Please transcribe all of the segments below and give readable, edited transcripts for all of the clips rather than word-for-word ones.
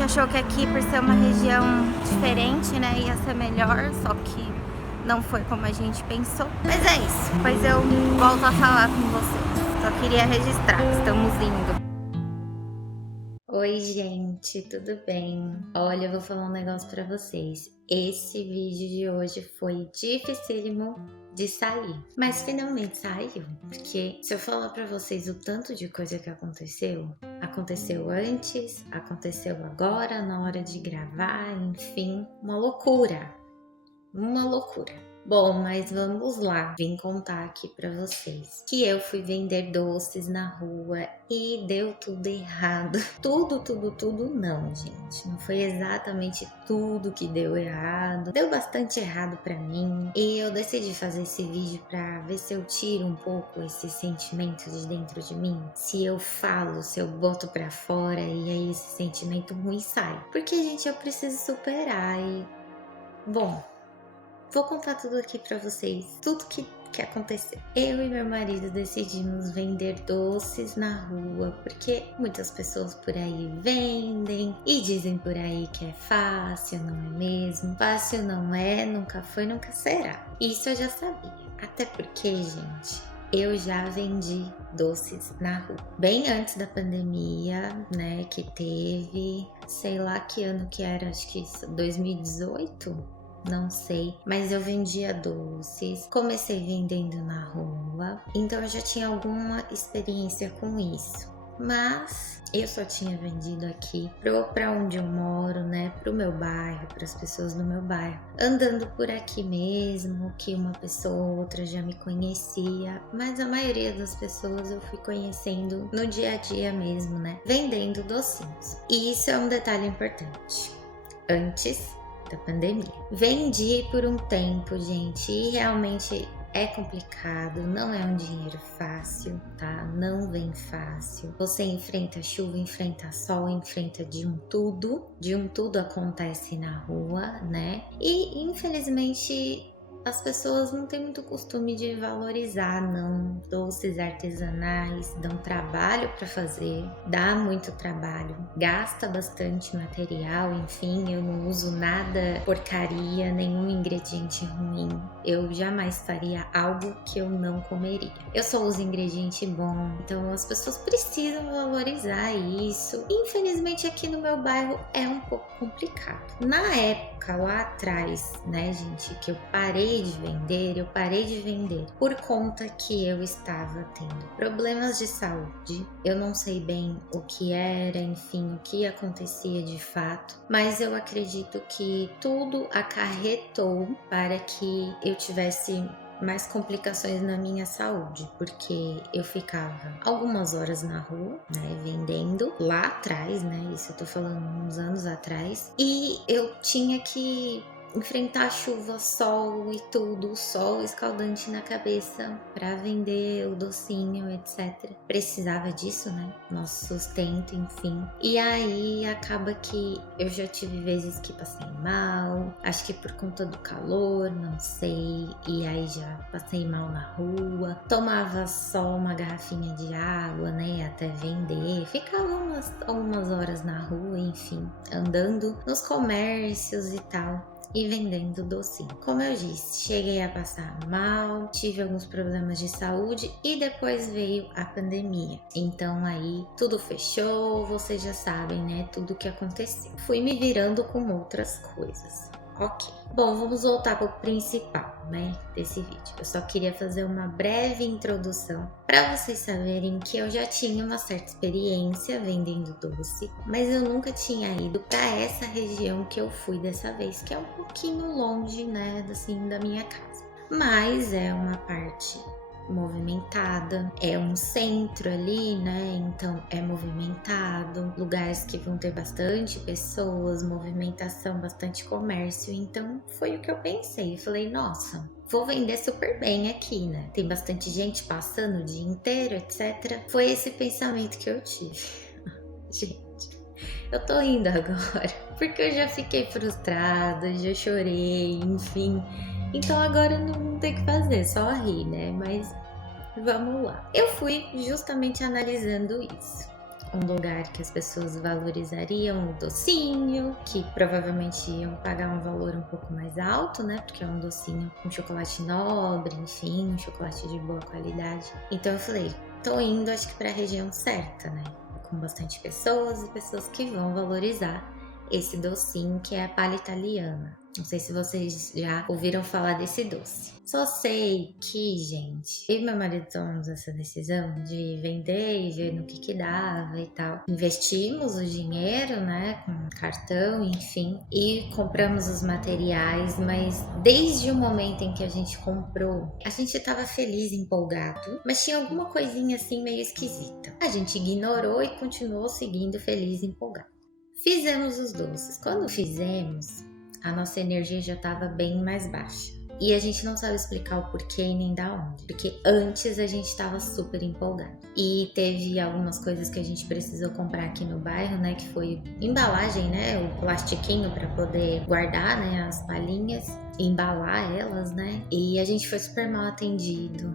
gente achou que aqui, por ser uma região diferente, né, ia ser melhor, só que não foi como a gente pensou. Mas é isso, depois eu volto a falar com vocês. Só queria registrar, estamos indo. Oi, gente, tudo bem? Olha, eu vou falar um negócio pra vocês. Esse vídeo de hoje foi dificílimo de sair, mas finalmente saiu. Porque se eu falar pra vocês o tanto de coisa que aconteceu antes, aconteceu agora, na hora de gravar, enfim, uma loucura. Uma loucura. Bom, mas vamos lá, vim contar aqui pra vocês que eu fui vender doces na rua e deu tudo errado. Tudo não, gente. Não foi exatamente tudo que deu errado. Deu bastante errado pra mim e eu decidi fazer esse vídeo pra ver se eu tiro um pouco esse sentimento de dentro de mim. Se eu falo, se eu boto pra fora e aí esse sentimento ruim sai. Porque, gente, eu preciso superar e... Bom... Vou contar tudo aqui pra vocês, tudo que aconteceu. Eu e meu marido decidimos vender doces na rua, porque muitas pessoas por aí vendem e dizem por aí que é fácil, não é mesmo? Fácil não é, nunca foi, nunca será. Isso eu já sabia, até porque, gente, eu já vendi doces na rua. Bem antes da pandemia, né, que teve, sei lá que ano que era, acho que 2018? Não sei, mas eu vendia doces, comecei vendendo na rua, então eu já tinha alguma experiência com isso. Mas eu só tinha vendido aqui pra onde eu moro, né? Pro meu bairro, pras pessoas do meu bairro. Andando por aqui mesmo, que uma pessoa ou outra já me conhecia, mas a maioria das pessoas eu fui conhecendo no dia a dia mesmo, né? Vendendo docinhos. E isso é um detalhe importante. Antes da pandemia. Vendi por um tempo, gente, e realmente é complicado, não é um dinheiro fácil, tá? Não vem fácil. Você enfrenta chuva, enfrenta sol, enfrenta de um tudo acontece na rua, né? E infelizmente as pessoas não têm muito costume de valorizar, não. Doces artesanais dão trabalho para fazer, dá muito trabalho, gasta bastante material, enfim, eu não uso nada porcaria, nenhum ingrediente ruim. Eu jamais faria algo que eu não comeria. Eu só uso ingrediente bom, então as pessoas precisam valorizar isso. Infelizmente aqui no meu bairro é um pouco complicado. Na época, lá atrás, né, gente, que eu parei de vender por conta que eu estava tendo problemas de saúde. Eu não sei bem o que era, enfim, o que acontecia de fato, mas eu acredito que tudo acarretou para que eu tivesse mais complicações na minha saúde, porque eu ficava algumas horas na rua, né, vendendo lá atrás, né, isso eu tô falando uns anos atrás, e eu tinha que enfrentar chuva, sol e tudo, sol escaldante na cabeça para vender o docinho, etc. Precisava disso, né? Nosso sustento, enfim. E aí acaba que eu já tive vezes que passei mal, acho que por conta do calor, não sei. E aí já passei mal na rua, tomava só uma garrafinha de água, né? Até vender. Ficava algumas horas na rua, enfim, andando nos comércios e tal. E vendendo docinho. Como eu disse, cheguei a passar mal, tive alguns problemas de saúde e depois veio a pandemia. Então aí tudo fechou, vocês já sabem, né? Tudo que aconteceu. Fui me virando com outras coisas. Ok. Bom, vamos voltar para o principal, né, desse vídeo. Eu só queria fazer uma breve introdução para vocês saberem que eu já tinha uma certa experiência vendendo doce, mas eu nunca tinha ido para essa região que eu fui dessa vez, que é um pouquinho longe, né, assim, da minha casa. Mas é uma parte movimentada, é um centro ali, né? Então é movimentado, lugares que vão ter bastante pessoas, movimentação, bastante comércio. Então foi o que eu pensei. Eu falei, nossa, vou vender super bem aqui, né? Tem bastante gente passando o dia inteiro, etc. Foi esse pensamento que eu tive. Gente, eu tô rindo agora, porque eu já fiquei frustrada, já chorei, enfim. Então agora não tem o que fazer, só rir, né? Mas vamos lá. Eu fui justamente analisando isso. um lugar que as pessoas valorizariam o docinho, que provavelmente iam pagar um valor um pouco mais alto, né? Porque é um docinho com chocolate nobre, enfim, um chocolate de boa qualidade. Então eu falei, tô indo acho que pra região certa, né? Com bastante pessoas e pessoas que vão valorizar esse docinho que é a palha italiana. Não sei se vocês já ouviram falar desse doce. Só sei que, gente, eu e meu marido tomamos essa decisão de vender e ver no que dava e tal. Investimos o dinheiro, né, com cartão, enfim, e compramos os materiais, mas desde o momento em que a gente comprou, a gente tava feliz, empolgado, mas tinha alguma coisinha assim meio esquisita. A gente ignorou e continuou seguindo feliz, empolgado. Fizemos os doces. Quando fizemos, a nossa energia já estava bem mais baixa. E a gente não sabe explicar o porquê e nem da onde. Porque antes a gente estava super empolgado. E teve algumas coisas que a gente precisou comprar aqui no bairro, né? Que foi embalagem, né? O plastiquinho para poder guardar, né? As palhinhas. Embalar elas, né? E a gente foi super mal atendido.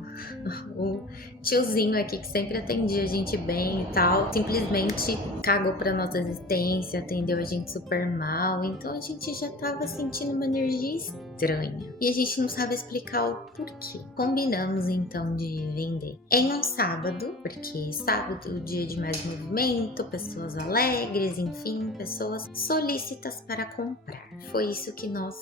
O tiozinho aqui que sempre atendia a gente bem e tal, simplesmente cagou pra nossa existência, atendeu a gente super mal. Então a gente já tava sentindo uma energia estranha. E a gente não sabe explicar o porquê. Combinamos então de vender em um sábado, porque sábado é o dia de mais movimento, pessoas alegres, enfim, pessoas solícitas para comprar. Foi isso que nós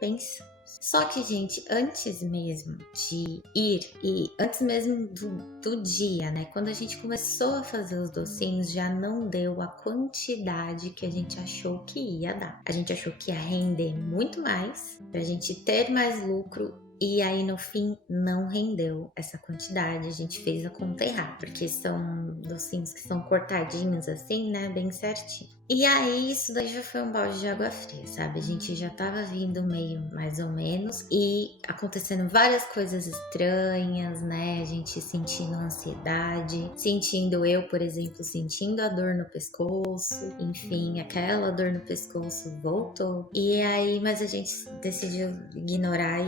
pensamos. Só que, gente, antes mesmo de ir e antes mesmo do dia, né? Quando a gente começou a fazer os docinhos, já não deu a quantidade que a gente achou que ia dar. A gente achou que ia render muito mais, pra gente ter mais lucro. E aí, no fim, não rendeu essa quantidade. A gente fez a conta errada, porque são docinhos que são cortadinhos assim, né? Bem certinho. E aí, isso daí já foi um balde de água fria, sabe? A gente já tava vindo meio mais ou menos e acontecendo várias coisas estranhas, né? A gente sentindo ansiedade, sentindo eu, por exemplo, sentindo a dor no pescoço, enfim, aquela dor no pescoço voltou. E aí, mas a gente decidiu ignorar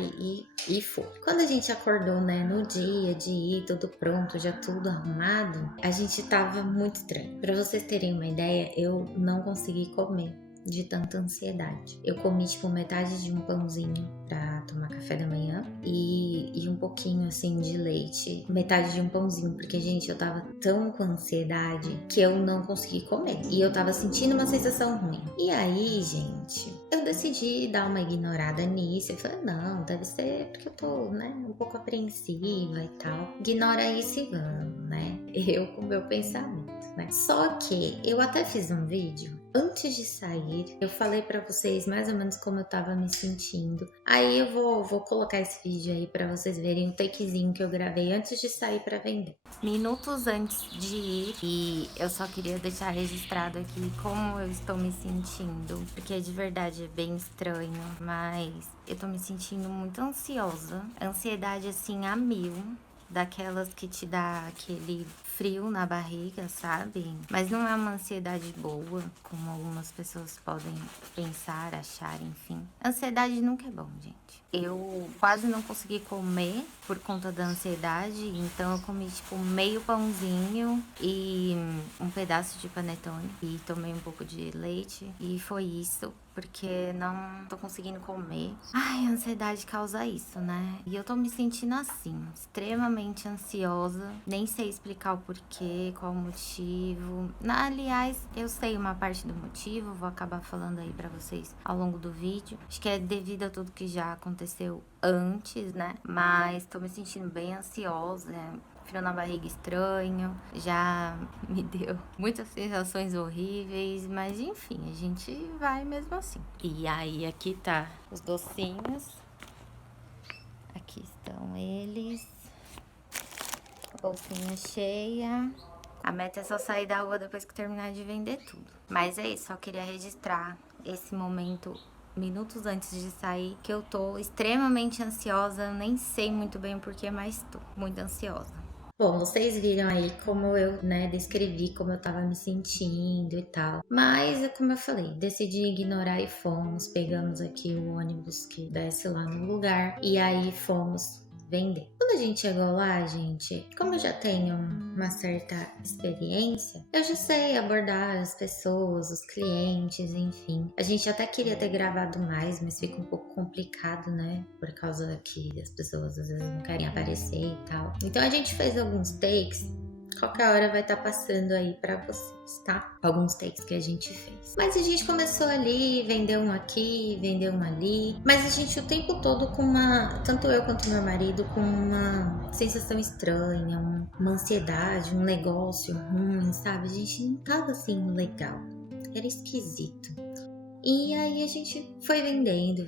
e foi. Quando a gente acordou, né, no dia de ir, tudo pronto, já tudo arrumado, a gente tava muito estranho. Pra vocês terem uma ideia, eu não consegui comer de tanta ansiedade. Eu comi tipo metade de um pãozinho pra tomar café da manhã e um pouquinho assim de leite, metade de um pãozinho, porque gente, eu tava tão com ansiedade que eu não consegui comer e eu tava sentindo uma sensação ruim. E aí, gente, eu decidi dar uma ignorada nisso. Eu falei, não, deve ser porque eu tô, né, um pouco apreensiva e tal. Ignora isso e vamos, né? Eu com o meu pensamento, né? Só que eu até fiz um vídeo antes de sair, eu falei pra vocês mais ou menos como eu tava me sentindo. Aí eu vou colocar esse vídeo aí pra vocês verem o takezinho que eu gravei antes de sair pra vender. Minutos antes de ir, e eu só queria deixar registrado aqui como eu estou me sentindo, porque de verdade é bem estranho, mas eu tô me sentindo muito ansiosa. Ansiedade assim a mil. Daquelas que te dá aquele frio na barriga, sabe? Mas não é uma ansiedade boa, como algumas pessoas podem pensar, achar, enfim. Ansiedade nunca é bom, gente. Eu quase não consegui comer por conta da ansiedade, então eu comi tipo meio pãozinho e um pedaço de panetone e tomei um pouco de leite e foi isso. Porque não tô conseguindo comer. Ai, a ansiedade causa isso, né? E eu tô me sentindo assim, extremamente ansiosa. Nem sei explicar o porquê, qual o motivo. Aliás, eu sei uma parte do motivo, vou acabar falando aí pra vocês ao longo do vídeo. Acho que é devido a tudo que já aconteceu antes, né? Mas tô me sentindo bem ansiosa, né? Frio na barriga estranho, já me deu muitas sensações horríveis, mas enfim, a gente vai mesmo assim. E aí, aqui tá os docinhos, aqui estão eles, bolsinha cheia. A meta é só sair da rua depois que terminar de vender tudo. Mas é isso, só queria registrar esse momento minutos antes de sair, que eu tô extremamente ansiosa, eu nem sei muito bem o porquê, mas tô muito ansiosa. Bom, vocês viram aí como eu, né, descrevi como eu tava me sentindo e tal. Mas, como eu falei, decidi ignorar e fomos. Pegamos aqui o ônibus que desce lá no lugar. E aí fomos vender. Quando a gente chegou lá, gente, como eu já tenho uma certa experiência, eu já sei abordar as pessoas, os clientes, enfim. A gente até queria ter gravado mais, mas fica um pouco complicado, né? Por causa que as pessoas às vezes não querem aparecer e tal. Então a gente fez alguns takes. Qualquer hora vai estar passando aí pra vocês, tá? Alguns takes que a gente fez. Mas a gente começou ali, vendeu um aqui, vendeu um ali. Mas a gente o tempo todo com tanto eu quanto meu marido, com uma sensação estranha, uma ansiedade, um negócio ruim, sabe? A gente não tava assim legal. Era esquisito. E aí a gente foi vendendo.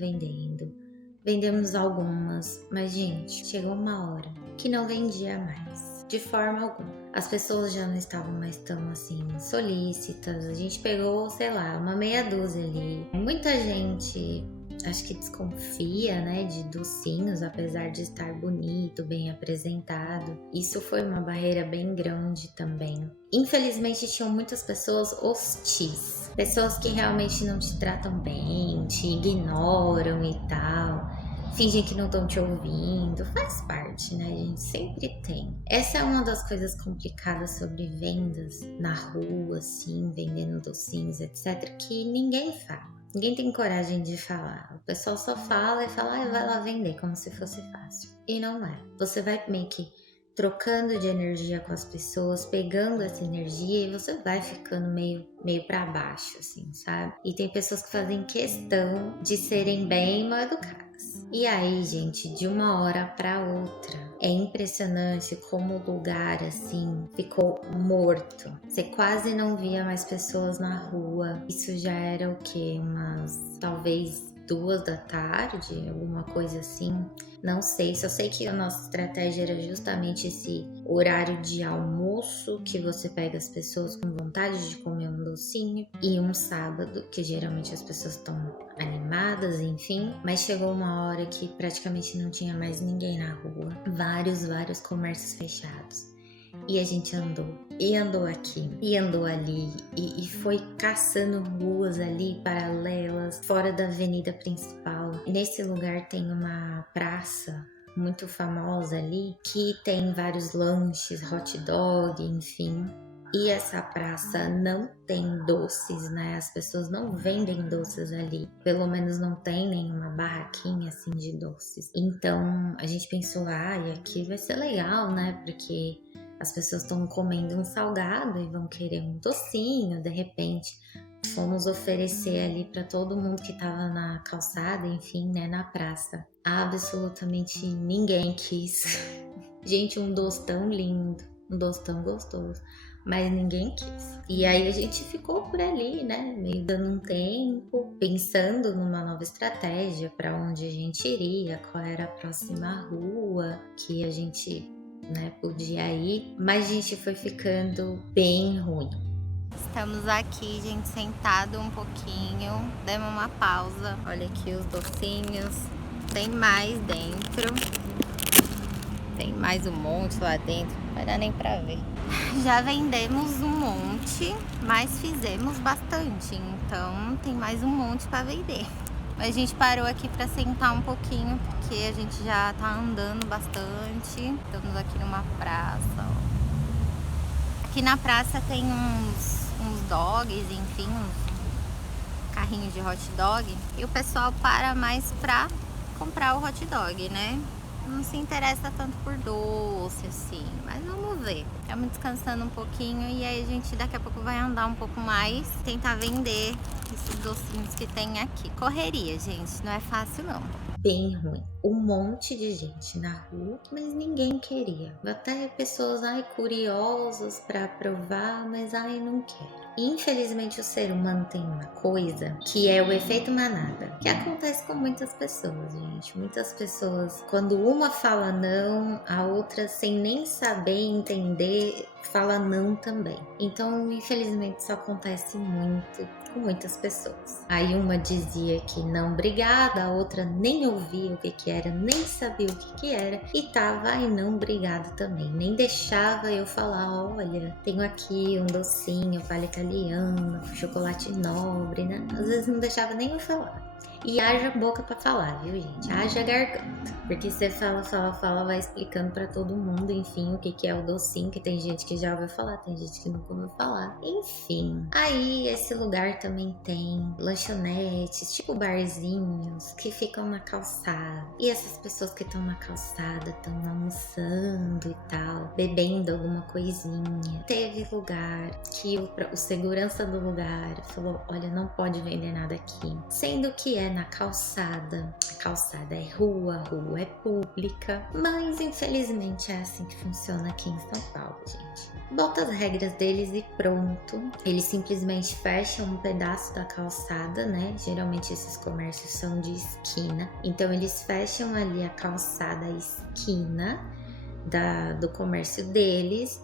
Vendemos algumas, mas gente, chegou uma hora que não vendia mais, de forma alguma. As pessoas já não estavam mais tão assim solícitas, a gente pegou, sei lá, uma meia dúzia ali. Muita gente acho que desconfia, né, de docinhos, apesar de estar bonito, bem apresentado. Isso foi uma barreira bem grande também. Infelizmente tinham muitas pessoas hostis, pessoas que realmente não te tratam bem, te ignoram e tal, fingem que não estão te ouvindo. Faz parte, né, gente? Sempre tem. Essa é uma das coisas complicadas sobre vendas na rua, assim, vendendo docinhos, etc, que ninguém fala. Ninguém tem coragem de falar. O pessoal só fala e fala, vai lá vender, como se fosse fácil. E não é. Você vai meio que trocando de energia com as pessoas, pegando essa energia e você vai ficando meio pra baixo, assim, sabe? E tem pessoas que fazem questão de serem bem mal educadas. E aí, gente, de uma hora pra outra, é impressionante como o lugar, assim, ficou morto. Você quase não via mais pessoas na rua. Isso já era o quê? Talvez 2 da tarde, alguma coisa assim. Não sei, só sei que a nossa estratégia era justamente esse horário de almoço, que você pega as pessoas com vontade de comer um docinho, e um sábado, que geralmente as pessoas estão animadas, enfim. Mas chegou uma hora que praticamente não tinha mais ninguém na rua. Vários comércios fechados. E a gente andou aqui, e andou ali, e foi caçando ruas ali paralelas, fora da avenida principal. E nesse lugar tem uma praça muito famosa ali, que tem vários lanches, hot dog, enfim. E essa praça não tem doces, né? As pessoas não vendem doces ali. Pelo menos não tem nenhuma barraquinha assim de doces. Então a gente pensou, e aqui vai ser legal, né? Porque as pessoas estão comendo um salgado e vão querer um docinho, de repente. Fomos oferecer ali para todo mundo que estava na calçada, enfim, né, na praça. Absolutamente ninguém quis. Gente, um doce tão lindo, um doce tão gostoso, mas ninguém quis. E aí a gente ficou por ali, né, meio dando um tempo, pensando numa nova estratégia para onde a gente iria, qual era a próxima rua que a gente, né, podia ir, mas a gente foi ficando bem ruim. Estamos aqui, gente, sentado um pouquinho, demos uma pausa. Olha aqui os docinhos, tem mais dentro, tem mais um monte lá dentro, não vai dar nem pra ver. Já vendemos um monte, mas fizemos bastante, então tem mais um monte pra vender. A gente parou aqui pra sentar um pouquinho, porque a gente já tá andando bastante. Estamos aqui numa praça, ó. Aqui na praça tem uns dogs, enfim, uns carrinhos de hot dog. E o pessoal para mais pra comprar o hot dog, né? Não se interessa tanto por doce, assim. Mas vamos ver. Estamos descansando um pouquinho e aí a gente daqui a pouco vai andar um pouco mais. Tentar vender esses docinhos que tem aqui. Correria, gente. Não é fácil, não. Bem ruim. Um monte de gente na rua, mas ninguém queria. Até pessoas, curiosas pra provar, mas não quero. Infelizmente o ser humano tem uma coisa que é o efeito manada, que acontece com muitas pessoas, gente. Muitas pessoas, quando uma fala não, a outra, sem nem saber entender, fala não também. Então, infelizmente, isso acontece muito com muitas pessoas. Aí uma dizia que não, obrigada, a outra nem ouvia o que era, nem sabia o que era e tava, não, obrigada também. Nem deixava eu falar, olha, tenho aqui um docinho, palha italiana, chocolate nobre, né? Às vezes não deixava nem eu falar. E haja boca pra falar, viu, gente? Haja garganta. Porque você fala, vai explicando pra todo mundo, enfim, o que que é o docinho, que tem gente que já ouviu falar, tem gente que nunca ouviu falar. Enfim. Aí, esse lugar também tem lanchonetes, tipo barzinhos, que ficam na calçada. E essas pessoas que estão na calçada estão almoçando e tal, bebendo alguma coisinha. Teve lugar que o segurança do lugar falou: olha, não pode vender nada aqui. Sendo que é na calçada. A calçada é rua, a rua é pública. Mas infelizmente é assim que funciona aqui em São Paulo, gente. Bota as regras deles e pronto. Eles simplesmente fecham um pedaço da calçada, né? Geralmente esses comércios são de esquina. Então eles fecham ali a calçada, a esquina do comércio deles.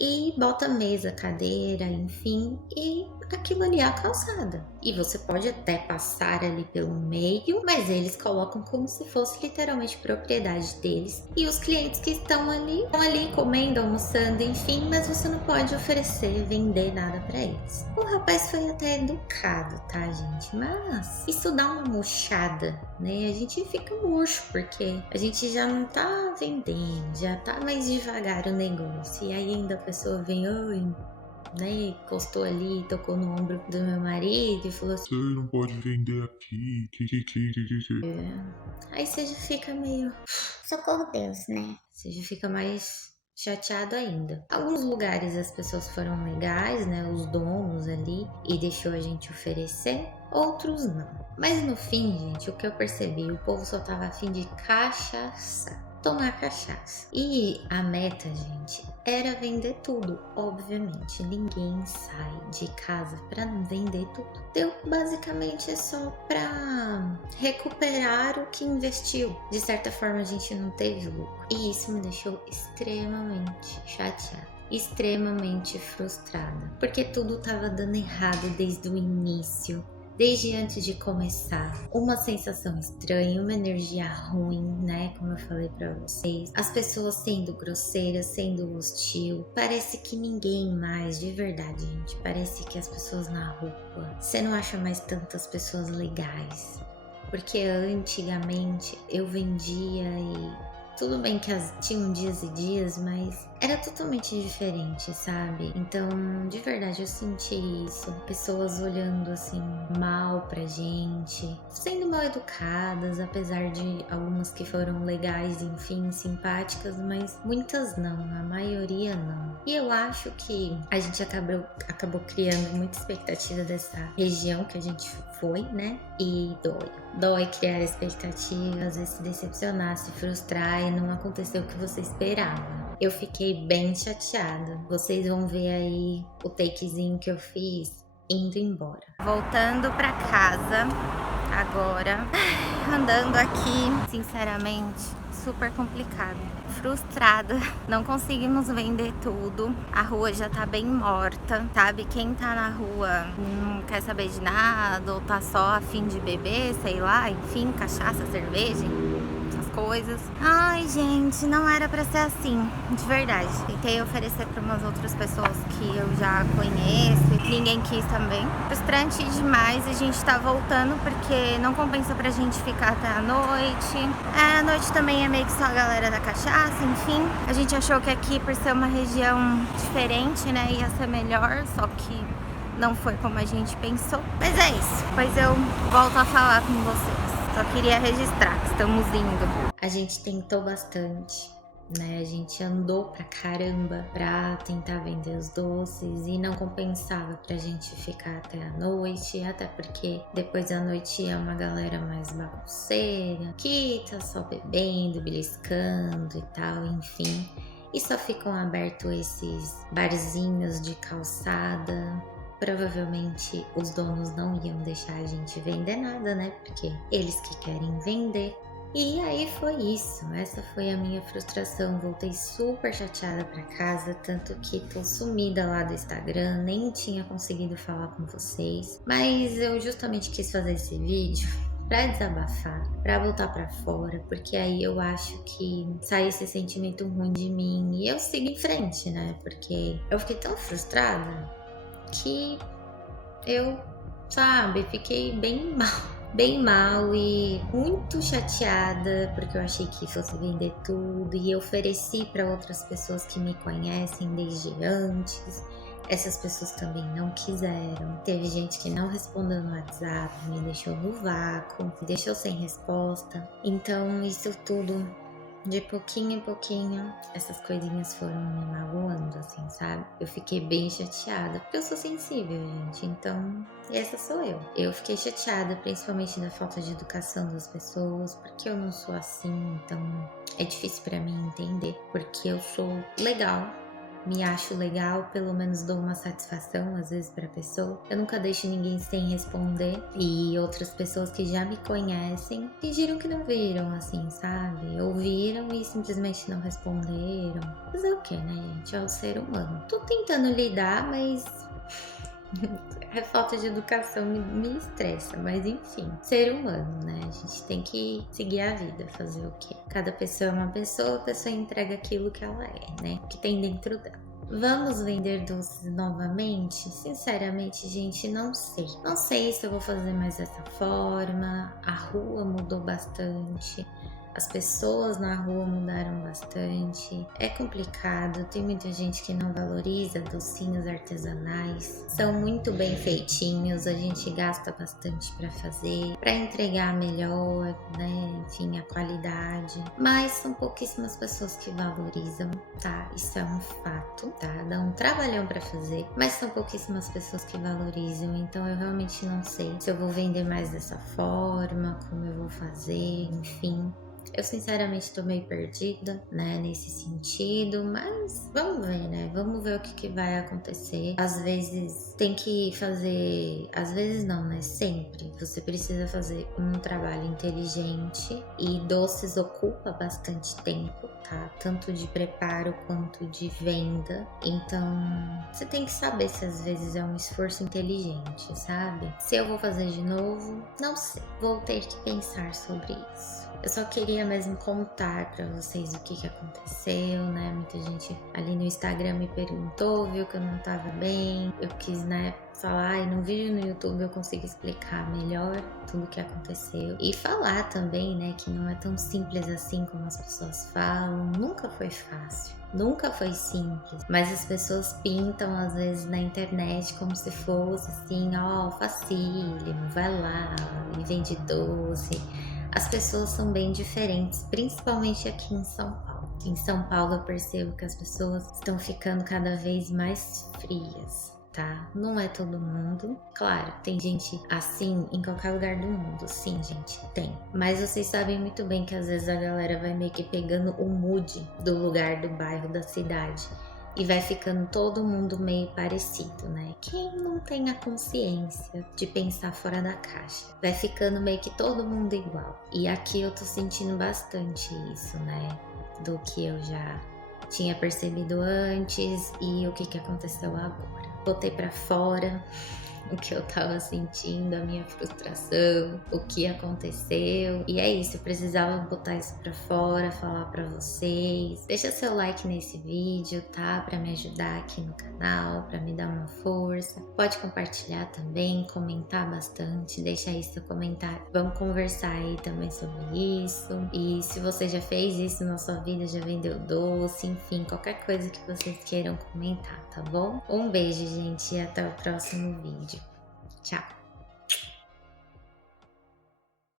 E bota mesa, cadeira, enfim, e aquilo ali é a calçada. E você pode até passar ali pelo meio, mas eles colocam como se fosse literalmente propriedade deles. E os clientes que estão ali comendo, almoçando, enfim, mas você não pode oferecer, vender nada pra eles. O rapaz foi até educado, tá, gente? Mas isso dá uma murchada, né? A gente fica murcho, porque a gente já não tá vendendo, já tá mais devagar o negócio. E aí ainda a pessoa vem, oi, né, encostou ali, tocou no ombro do meu marido e falou assim: você não pode vender aqui, Aí você já fica meio... Socorro Deus, né? Você já fica mais chateado ainda. Alguns lugares as pessoas foram legais, né, os donos ali, e deixou a gente oferecer. Outros não. Mas no fim, gente, o que eu percebi, o povo só tava a fim de cachaça. Tomar cachaça. E a meta, gente, era vender tudo. Obviamente, ninguém sai de casa para não vender tudo. Deu basicamente só para recuperar o que investiu. De certa forma, a gente não teve lucro. E isso me deixou extremamente chateada, extremamente frustrada, porque tudo tava dando errado desde o início. Desde antes de começar, uma sensação estranha, uma energia ruim, né? Como eu falei pra vocês. As pessoas sendo grosseiras, sendo hostil. Parece que ninguém mais, de verdade, gente. Parece que as pessoas na rua, você não acha mais tantas pessoas legais. Porque antigamente eu vendia e... tudo bem que tinham dias e dias, mas era totalmente diferente, sabe? Então, de verdade, eu senti isso. Pessoas olhando, assim, mal pra gente. Sendo mal educadas, apesar de algumas que foram legais, enfim, simpáticas. Mas muitas não, a maioria não. E eu acho que a gente acabou criando muita expectativa dessa região que a gente foi, né? E dói criar expectativas, às vezes se decepcionar, se frustrar e não aconteceu o que você esperava. Eu fiquei bem chateada. Vocês vão ver aí o takezinho que eu fiz indo embora. Voltando pra casa agora, andando aqui, sinceramente, super complicado. Frustrada, não conseguimos vender tudo, a rua já tá bem morta, sabe? Quem tá na rua não quer saber de nada, ou tá só a fim de beber, sei lá, enfim, cachaça, cerveja, essas coisas. Ai, gente, não era pra ser assim, de verdade. Tentei oferecer pra umas outras pessoas que eu já conheço e ninguém quis também. Frustrante demais, a gente tá voltando porque não compensa pra gente ficar até a noite. A noite também é meio que só a galera da cachaça, enfim. A gente achou que aqui, por ser uma região diferente, né, ia ser melhor, só que não foi como a gente pensou. Mas é isso, depois eu volto a falar com vocês. Só queria registrar que estamos indo. A gente tentou bastante, né? A gente andou pra caramba pra tentar vender os doces e não compensava pra gente ficar até a noite, até porque depois da noite é uma galera mais bagunceira, que tá só bebendo, beliscando e tal, enfim. E só ficam abertos esses barzinhos de calçada. Provavelmente os donos não iam deixar a gente vender nada, né? Porque eles que querem vender. E aí foi isso, essa foi a minha frustração. Voltei super chateada pra casa, tanto que tô sumida lá do Instagram, nem tinha conseguido falar com vocês. Mas eu justamente quis fazer esse vídeo pra desabafar, pra voltar pra fora, porque aí eu acho que sai esse sentimento ruim de mim e eu sigo em frente, né? Porque eu fiquei tão frustrada que eu, sabe, fiquei bem mal. bem mal e muito chateada porque eu achei que fosse vender tudo e eu ofereci para outras pessoas que me conhecem desde antes. Essas pessoas também não quiseram. Teve gente que não respondeu no WhatsApp, me deixou no vácuo, me deixou sem resposta. Então isso tudo, de pouquinho em pouquinho, essas coisinhas foram me magoando, assim, sabe? Eu fiquei bem chateada, porque eu sou sensível, gente, então essa sou eu. Eu fiquei chateada, principalmente da falta de educação das pessoas, porque eu não sou assim, então é difícil pra mim entender, porque eu sou legal. Me acho legal, pelo menos dou uma satisfação às vezes pra pessoa. Eu nunca deixo ninguém sem responder. E outras pessoas que já me conhecem fingiram que não viram, assim, sabe? Ouviram e simplesmente não responderam. Fazer o que, né, gente? É o ser humano. Tô tentando lidar, mas a falta de educação me estressa, mas enfim, ser humano, né? A gente tem que seguir a vida, fazer o quê? Cada pessoa é uma pessoa, a pessoa entrega aquilo que ela é, né? Que tem dentro dela. Vamos vender doces novamente? Sinceramente, gente, não sei. Não sei se eu vou fazer mais dessa forma. A rua mudou bastante. As pessoas na rua mudaram bastante. É complicado, tem muita gente que não valoriza docinhos artesanais. São muito bem feitinhos, a gente gasta bastante para fazer, para entregar melhor, né? Enfim, a qualidade. Mas são pouquíssimas pessoas que valorizam, tá? Isso é um fato, tá? Dá um trabalhão para fazer, mas são pouquíssimas pessoas que valorizam. Então eu realmente não sei se eu vou vender mais dessa forma, como eu vou fazer, enfim. Eu sinceramente tô meio perdida, né, nesse sentido, mas vamos ver, né? Vamos ver o que vai acontecer. Às vezes tem que fazer, às vezes não, né? Sempre você precisa fazer um trabalho inteligente e doces ocupa bastante tempo, tá? Tanto de preparo quanto de venda. Então, você tem que saber se às vezes é um esforço inteligente, sabe? Se eu vou fazer de novo, não sei. Vou ter que pensar sobre isso. Eu só queria mesmo contar pra vocês o que aconteceu, né? Muita gente ali no Instagram me perguntou, viu que eu não tava bem. Eu quis, né, falar, e num vídeo no YouTube eu consigo explicar melhor tudo o que aconteceu. E falar também, né, que não é tão simples assim como as pessoas falam. Nunca foi fácil. Nunca foi simples, mas as pessoas pintam às vezes na internet como se fosse assim, ó, facílimo, vai lá e vende doce. As pessoas são bem diferentes, principalmente aqui em São Paulo. Em São Paulo eu percebo que as pessoas estão ficando cada vez mais frias, tá? Não é todo mundo. Claro, tem gente assim em qualquer lugar do mundo. Sim, gente, tem. Mas vocês sabem muito bem que às vezes a galera vai meio que pegando o mood do lugar, do bairro, da cidade. E vai ficando todo mundo meio parecido, né? Quem não tem a consciência de pensar fora da caixa? Vai ficando meio que todo mundo igual. E aqui eu tô sentindo bastante isso, né? Do que eu já tinha percebido antes e o que aconteceu agora. Botei pra fora o que eu tava sentindo, a minha frustração, o que aconteceu. E é isso, eu precisava botar isso pra fora, falar pra vocês. Deixa seu like nesse vídeo, tá? Pra me ajudar aqui no canal, pra me dar uma força. Pode compartilhar também, comentar bastante, deixa aí seu comentário. Vamos conversar aí também sobre isso. E se você já fez isso na sua vida, já vendeu doce, enfim, qualquer coisa que vocês queiram comentar, tá bom? Um beijo, gente, e até o próximo vídeo. Tchau!